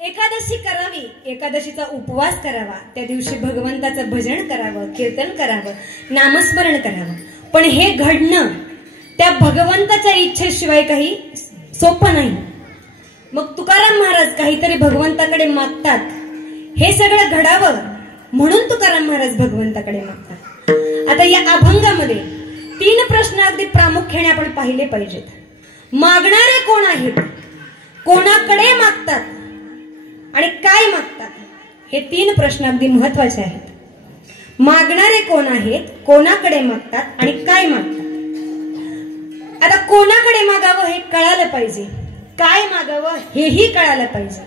एकादशी करावी, एकादशीचा उपवास करावा, त्या दिवशी भगवंताचं भजन करावं, कीर्तन करावं, नामस्मरण करावं. पण हे घडणं त्या भगवंताच्या इच्छेशिवाय काही सोपं नाही. मग तुकाराम महाराज काहीतरी भगवंताकडे मागतात. हे सगळं घडावं म्हणून तुकाराम महाराज भगवंताकडे मागतात. आता या अभंगामध्ये 3 प्रश्न अगदी प्रामुख्याने आपण पाहिले पाहिजेत. मागणारे कोण आहेत, कोणाकडे मागतात आणि काय मागतात, हे 3 प्रश्न अगदी महत्वाचे आहेत. मागणारे कोण आहेत, कोणाकडे मागतात आणि काय मागतात. आता कोणाकडे मागावं हे कळालं पाहिजे, काय मागावं हेही कळालं पाहिजे,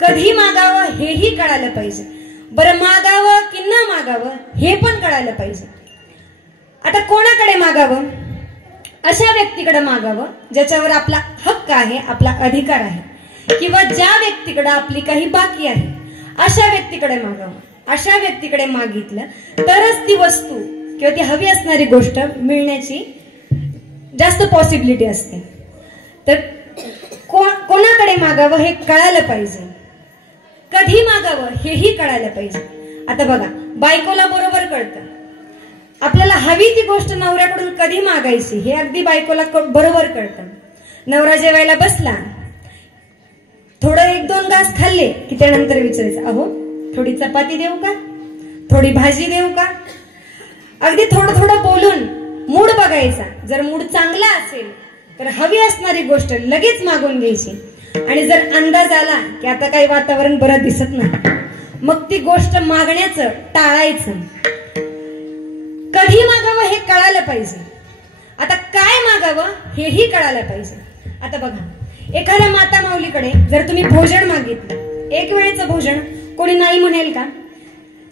कधी मागावं हेही कळालं पाहिजे, बरं मागावं की न मागावं हे पण कळालं पाहिजे. आता कोणाकडे मागावं, अशा व्यक्तीकडे मागावं ज्याच्यावर आपला हक्क आहे, आपला अधिकार आहे, किंवा ज्या व्यक्तीकडे आपली काही बाकी आहे अशा व्यक्तीकडे मागावं. अशा व्यक्तीकडे मागितलं तरच ती वस्तू किंवा ती हवी असणारी गोष्ट मिळण्याची जास्त पॉसिबिलिटी असते. तर कोणाकडे मागावं हे कळालं पाहिजे, कधी मागावं हेही कळालं पाहिजे. आता बघा, बायकोला बरोबर कळतं आपल्याला हवी ती गोष्ट नवऱ्याकडून कधी मागायची, हे अगदी बायकोला बरोबर कळतं. नवरा जेवायला बसला, थोडं 1-2 घास खाल्ले की त्यानंतर विचारायचं, अहो थोडी चपाती देऊ का, थोडी भाजी देऊ का. अगदी थोडं थोडं बोलून मूड बघायचा. जर मूड चांगला असेल तर हवी असणारी गोष्ट लगेच मागून घ्यायची. आणि जर अंदाज आला की आता काही वातावरण बरं दिसत नाही, मग ती गोष्ट मागण्याचं टाळायचं. कधी मागावं हे कळालं पाहिजे. आता काय मागावं हेही कळालं पाहिजे. आता बघा, एखाद्या माता माऊलीकडे जर तुम्ही भोजन मागितलं, 1 वेळेचं भोजन, कोणी नाही म्हणेल का.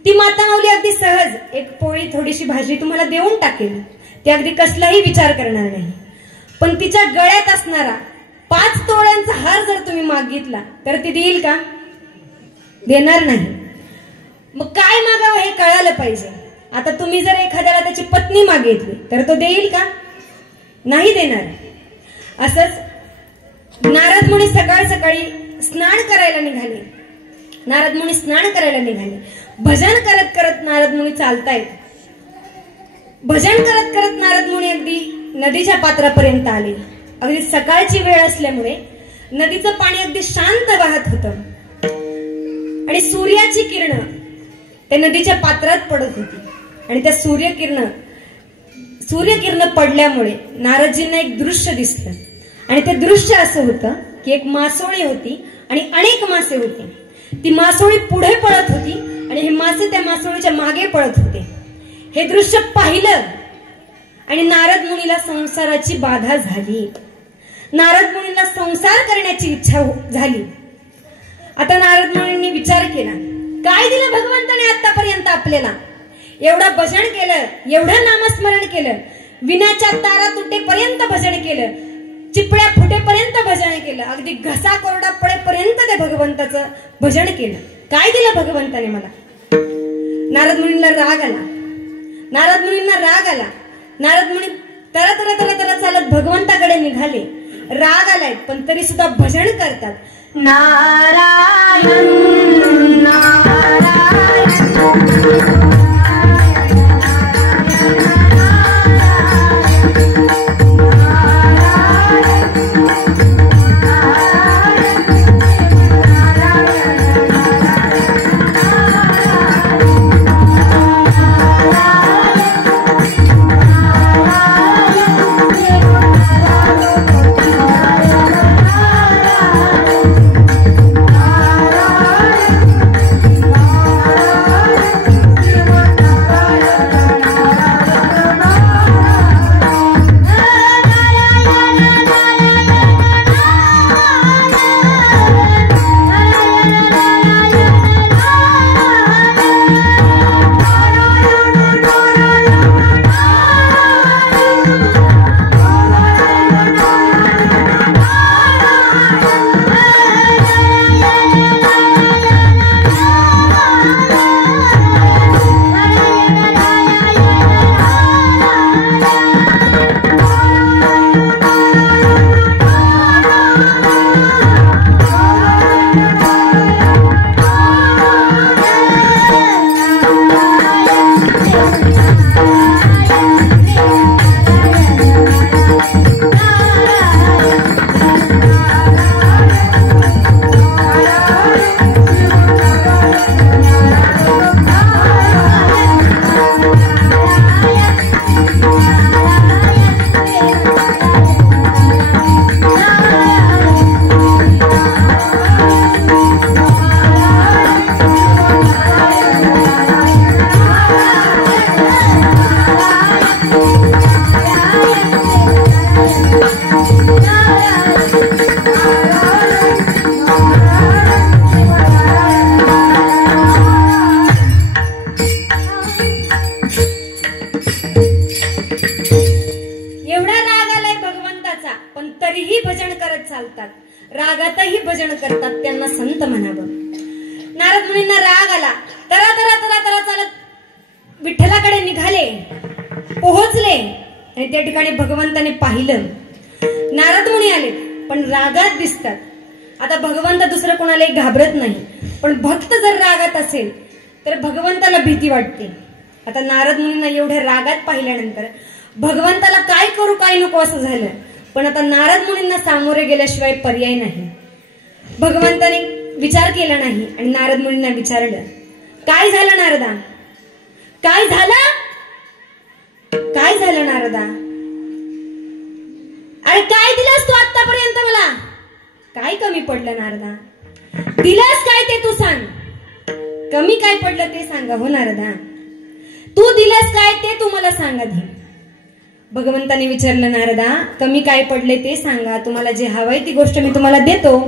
ती माता माऊली अगदी सहज 1 पोळी थोडीशी भाजी तुम्हाला देऊन टाकेल, ती अगदी कसलाही विचार करणार नाही. पण तिच्या गळ्यात असणारा 5 तोळ्यांचा हार जर तुम्ही मागितला तर ती देईल का, देणार नाही. मग काय मागावं हे कळालं पाहिजे. आता तुम्ही जर एखाद्याला त्याची पत्नी मागितली तर तो देईल का, नाही देणार. असंच नारद मुनी सकाळ सकाळी स्नान करायला निघाले. नारद मुनी स्नान करायला निघाले. भजन करत करत नारद मुनी चालतायत. भजन करत करत नारद मुनी अगदी नदीच्या पात्रापर्यंत आले. अगदी सकाळची वेळ असल्यामुळे नदीचं पाणी अगदी शांत वाहत होतं आणि सूर्याची किरण त्या नदीच्या पात्रात पडत होती. आणि त्या सूर्यकिरण पडल्यामुळे नारदजींना एक दृश्य दिसलं. आणि ते दृश्य असं होतं की एक मासोळी होती आणि अनेक मासे होते. ती मासोळी पुढे पळत होती आणि हे मासे त्या मासोळीच्या मागे पळत होते. हे दृश्य पाहिलं आणि नारद मुनीला संसाराची बाधा झाली. नारद मुनीला संसार करण्याची इच्छा झाली. आता नारद मुनींनी विचार केला, काय दिलं भगवंताने आतापर्यंत आपल्याला. एवढं भजन केलं, एवढं नामस्मरण केलं, विनाच्या तारा तुटेपर्यंत भजन केलं, चिपळ्या फुटेपर्यंत भजन केलं, अगदी घसा कोरडा पडेपर्यंत ते भगवंताचं भजन केलं. काय दिलं भगवंताने मला. नारद मुनींना राग आला. नारद मुनींना राग आला. नारद मुनी तरा तरा तरा तरा चालत भगवंताकडे निघाले. राग आलाय पण तरी सुद्धा भजन करतात. नारायण नारायण चालतात, रागातही भजन करतात, त्यांना संत म्हणावं. नारद मुनींना राग आला. तरा तरा तरा तरा चालत विठ्ठलाकडे निघाले, पोहोचले आणि त्या ठिकाणी भगवंताने पाहिलं. नारद मुनी आले पण रागात दिसतात. आता भगवंत दुसरं कोणालाही घाबरत नाही, पण भक्त जर रागात असेल तर भगवंताला भीती वाटते. आता नारद मुनींना एवढ्या रागात पाहिल्यानंतर भगवंताला काय करू काय नको असं झालं. पण आता नारद मुनींना सामोरे गेल्याशिवाय पर्याय नाही. भगवंताने विचार केला नाही आणि नारद मुनींना विचारलं, काय झालं नारदा, काय झालं, काय झालं नारदा, अरे काय दिलंस तू आतापर्यंत मला, काय कमी पडलं नारदा, दिलंस काय ते तू सांग, कमी काय पडलं ते सांगा हो नारदा, तू दिलंस काय ते तू मला सांगा दे. भगवंताने विचारलं, नारदा कमी काय पडले ते सांगा, तुम्हाला जे हवंय ती गोष्ट मी तुम्हाला देतो.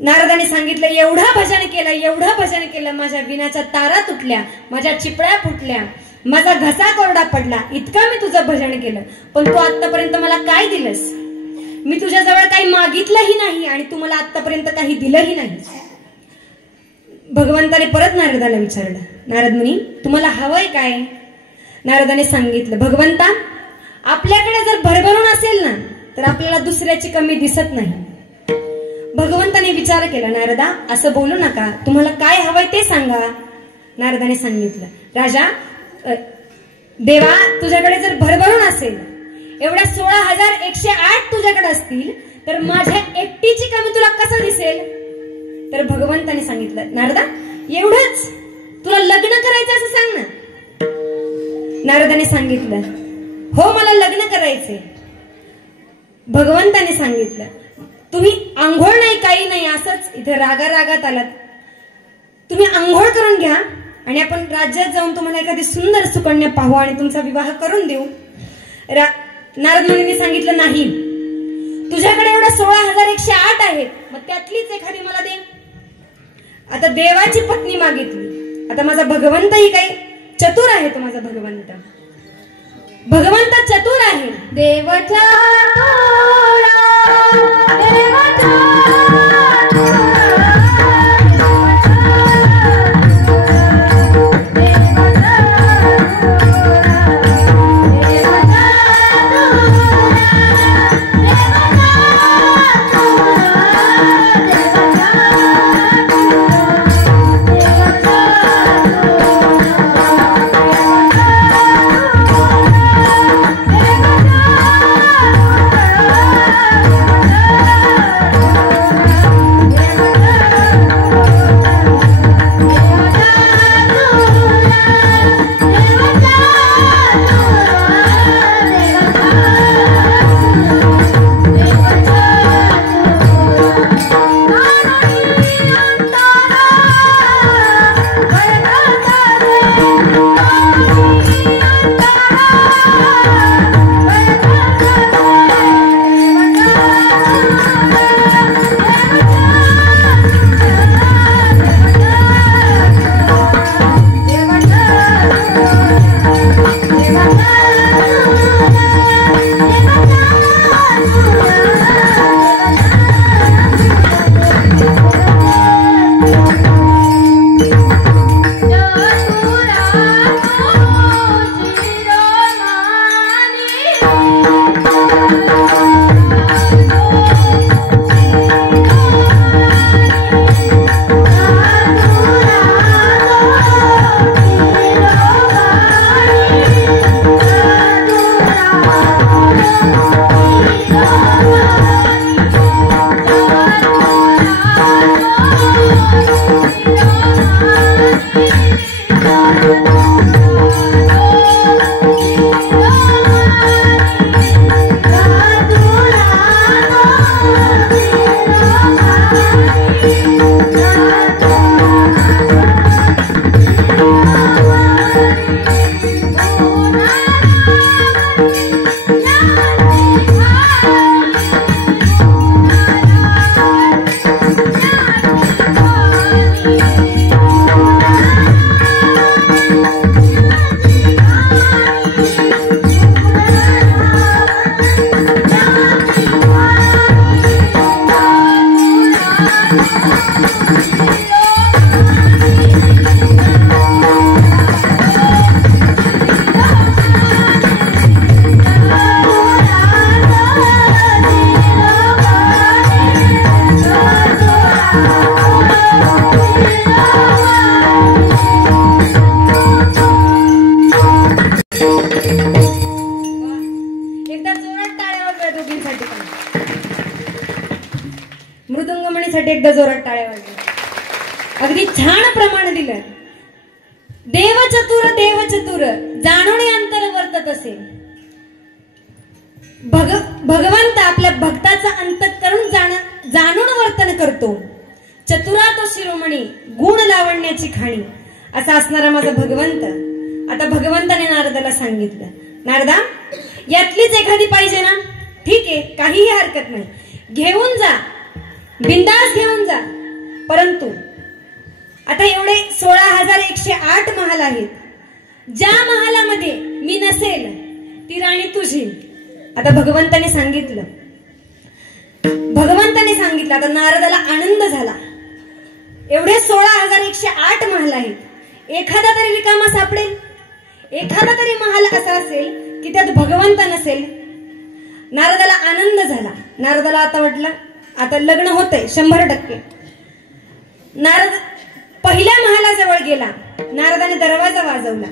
नारदाने सांगितलं, एवढं भजन केलं, एवढं भजन केलं, माझ्या विणाच्या तारा तुटल्या, माझ्या चिपळ्या फुटल्या, माझा घसा कोरडा पडला, इतकं मी तुझं भजन केलं, पण तू आतापर्यंत मला काय दिलंस, मी तुझ्याजवळ काही मागितलंही नाही आणि तू मला आतापर्यंत काही दिलंही नाही. भगवंताने परत नारदाला विचारलं, नारद मुनी तुम्हाला हवंय काय. नारदाने सांगितलं, भगवंता आपल्याकडे जर भरभरून असेल ना तर आपल्याला दुसऱ्याची कमी दिसत नाही. भगवंताने विचार केला, नारदा असं बोलू नका, तुम्हाला काय हवंय ते सांगा. नारदाने सांगितलं, राजा देवा तुझ्याकडे जर भरभरून असेल, एवढ्या 16,108 तुझ्याकडे असतील तर माझ्या एकटीची कमी तुला कसं दिसेल. तर भगवंताने सांगितलं, नारदा एवढंच, तुला लग्न करायचं असं सांग ना. नारदाने सांगितलं, हो मला लग्न करायचे. भगवंताने सांगितलं, तुम्ही आंघोळ नाही काही नाही, असंच इथे रागात आलात, तुम्ही आंघोळ करून घ्या आणि आपण राज्यात जाऊन तुम्हाला एखादी सुंदर सुकन्या पाहू आणि तुमचा विवाह करून देऊ. नारद मुनींनी सांगितलं, नाही तुझ्याकडे एवढ्या 16,108 आहेत, मग त्यातलीच एखादी मला दे. आता देवाची पत्नी मागितली. आता माझा भगवंतही काही चतुर आहे, तो माझा भगवंत चतुर आहे. देवचा एकदा जोरात टाळ्या वाजवा दोघींसाठी पण. मृदुंगमणीसाठी एकदा जोरात टाळ्या वाजवा. अगदी छान प्रमाण दिलं. देव चतुर जाणून अंतर वर्तत असे. भगवंत आपल्या भक्ताचा अंतःकरण जाणून वर्तन करतो. चतुरा तो शिरोमणी गुण लावण्याची खाणी असा असणारा माझा भगवंत. आता भगवंताने नारदाला सांगितलं, नारदा यातलीच एखादी पाहिजे ना? ठीक आहे, काहीही हरकत नाही, घेऊन जा, बिंदास घेऊन जा. परंतु आता एवढे 16,108 महाल आहेत. ज्या महालामध्ये मी नसेल ती राणी तुझी. आता भगवंताने सांगितलं. आता नारदाला आनंद झाला. एवढे 16,108 महाल आहेत. एखादा तरी रिकामा सापडेल, एखादा तरी महाल असा असेल की त्यात भगवंत नसेल. नारदाला आनंद झाला. नारदाला आता वाटलं आता लग्न होतंय 100%. नारद पहिल्या महालाजवळ गेला. नारदाने दरवाजा वाजवला.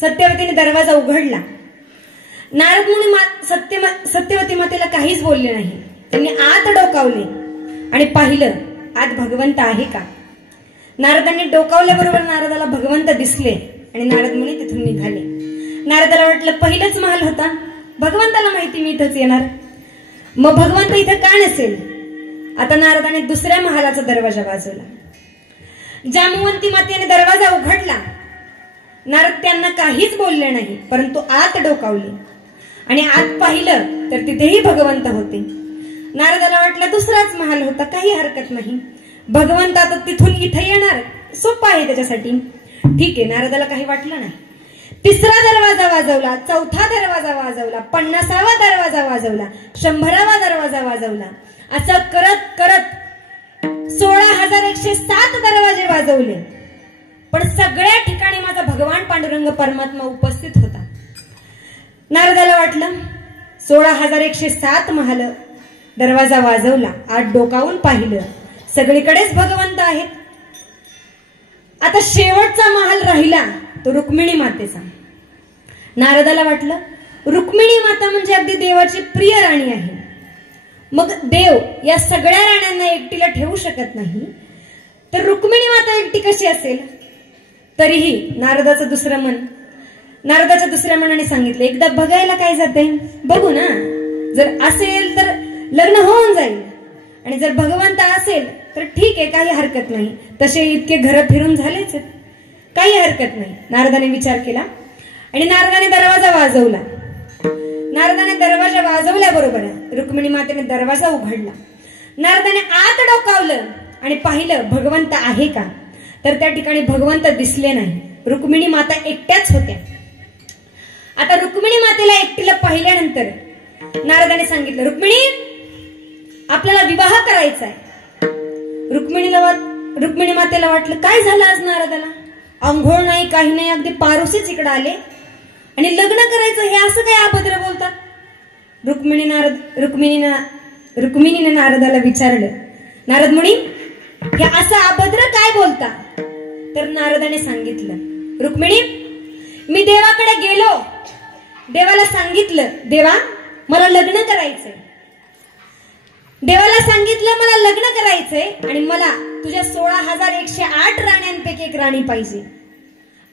सत्यवतीने दरवाजा उघडला. नारद मुनी सत्यवती मातेला काहीच बोलले नाही. त्यांनी आत डोकावले आणि पाहिलं आत भगवंत आहे का. नारदांनी डोकावल्याबरोबर नारदाला भगवंत दिसले आणि नारद मुनी तिथून निघाले. नारदाला वाटलं पहिलंच महाल होता, भगवंताला माहिती मी इथंच येणार, मग भगवंत इथं का नसेल. आता नारदाने दुसऱ्या महालाचा दरवाजा वाजवला. जामवंती मातेने दरवाजा उघडला. नारद त्यांना काहीच बोलले नाही, परंतु आत डोकावले आणि आत पाहिलं तर तिथेही भगवंत होते. नारदाला वाटलं दुसराच महाल होता, काही हरकत नाही, भगवंत आता तिथून इथे येणार, सोपं आहे त्याच्यासाठी. ठीक आहे, नारदाला काही वाटलं नाही. तिसरा दरवाजा वाजवला, चौथा दरवाजा वाजवला, 50वा दरवाजा वाजवला, 100वा दरवाजा वाजवला. असं करत करत 16,107 दरवाजे वाजवले. पण सगळ्या ठिकाणी माझा भगवान पांडुरंग परमात्मा उपस्थित होता. नारदाला वाटलं 16,107 महाल, दरवाजा वाजवला, आत डोकावून पाहिलं, सगळीकडेच भगवंत आहेत. आता शेवटचा महाल राहिला तो रुक्मिणी मातेचा. नारदाला वाटलं रुक्मिणी माता म्हणजे अगदी देवाची प्रिय राणी आहे. मग देव या सगळ्या राण्यांना एकटीला ठेवू शकत नाही, तर रुक्मिणी माता एकटी कशी असेल. तरीही नारदाच्या दुसऱ्या मनाने सांगितलं, एकदा बघायला काय जाते, बघू ना. जर असेल तर लग्न होऊन जाईल, आणि जर भगवंत असेल तर ठीक आहे, काही हरकत नाही. तसे इतके घर फिरून झालेच, काही हरकत नाही. नारदाने विचार केला आणि नारदाने दरवाजा वाजवला. नारदाने दरवाजा वाजवल्याबरोबर रुक्मिणी मातेने दरवाजा उघडला. नारदाने आत डोकावलं आणि पाहिलं भगवंत आहे का, तर त्या ठिकाणी भगवंत दिसले नाही. रुक्मिणी माता एकट्याच होत्या. आता रुक्मिणी मातेला एकटीला पाहिल्यानंतर नारदाने सांगितलं, रुक्मिणी आपल्याला विवाह करायचा आहे. रुक्मिणी मातेला वाटलं काय झालं आज नारदाला, अंघोळ नाही, काही नाही, अगदी पारुसेच इकडे आले आणि लग्न करायचं हे असं काय अभद्र बोलतात. रुक्मिणीने नारदाला विचारलं, नारद मुनी हे असं अभद्र काय बोलता. तर नारदाने सांगितलं, रुक्मिणी मी देवाकडे गेलो, देवाला सांगितलं, देवा मला लग्न करायचंय. देवाला सांगितलं मला लग्न करायचंय आणि मला तुझ्या 16,108 राण्यांपैकी एक राणी पाहिजे.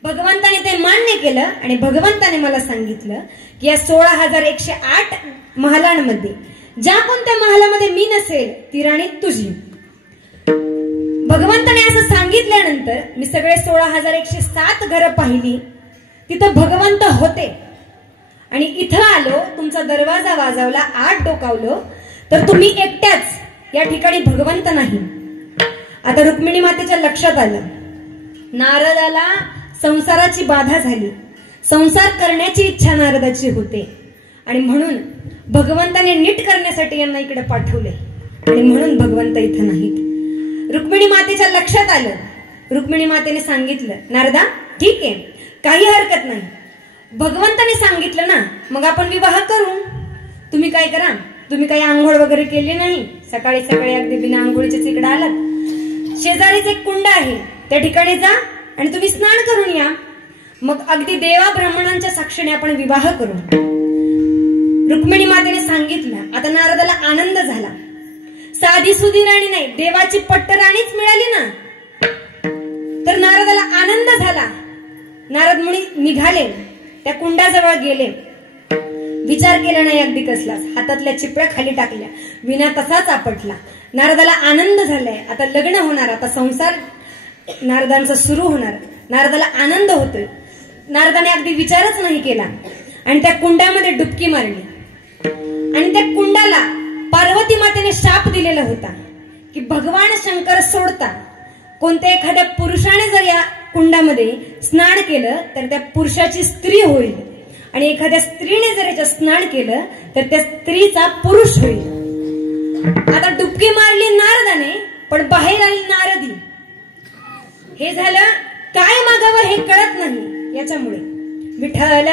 भगवंताने ते मान्य केलं आणि भगवंताने मला सांगितलं की या 16,108 महालांमध्ये ज्या कोणत्या महालामध्ये मी नसेल ती राणी तुझी. भगवंताने असं सांगितल्यानंतर मी सगळे 16,107 घरं पाहिली, तिथं भगवंत होते. आणि इथं आलो, तुमचा दरवाजा वाजवला, आत डोकावलो, तर तुम्ही एकट्याच, या ठिकाणी भगवंत नाही. आता रुक्मिणी मातेच्या लक्षात आलं, नारदाला संसाराची बाधा झाली, संसार करण्याची इच्छा नारदाची होते आणि म्हणून भगवंताने नीट करण्यासाठी यांना इकडे पाठवले आणि म्हणून भगवंत इथं नाहीत. रुक्मिणी मातेच्या लक्षात आलं. रुक्मिणी मातेने सांगितलं, नारदा ठीक आहे, काही हरकत नाही, भगवंताने सांगितलं ना, मग आपण विवाह करू. तुम्ही काय करा, तुम्ही काही आंघोळ वगैरे केली नाही, सकाळी सकाळी अगदी बिना आंघोळीच्याच इकडे आलात, शेजारीच एक कुंड आहे त्या ठिकाणी जा आणि तुम्ही स्नान करून या. मग अगदी देवा ब्राह्मणांच्या साक्षीने आपण विवाह करू. रुक्मिणी मातेने सांगितलं. आता नारदाला आनंद झाला. साधी सुधी राणी नाही, देवाची पट्टराणीच मिळाली ना. तर नारदाला आनंद झाला. नारद मुनी निघाले, त्या कुंडाजवळ गेले. विचार केला नाही अगदी कसलाच. हातातल्या चिपळ्या खाली टाकल्या, विना तसाच आपटला. नारदाला आनंद झालाय. आता लग्न होणार, आता संसार नारदांचा सुरू होणार. नारदाला आनंद होतोय. नारदाने अगदी विचारच नाही केला आणि त्या कुंडामध्ये डुबकी मारली. आणि त्या कुंडाला पार्वती मातेने शाप दिलेला होता की भगवान शंकर सोडता कोणत्या एखाद्या पुरुषाने जर या कुंडामध्ये स्नान केलं तर त्या पुरुषाची स्त्री होईल, आणि एखाद्या स्त्रीने जर याच्यात स्नान केलं तर त्या स्त्रीचा पुरुष होईल. आता डुबकी मारली नारदाने, पण बाहेर आली नारदी. हे झालं काय मागावं हे कळत नाही याच्यामुळे. विठ्ठल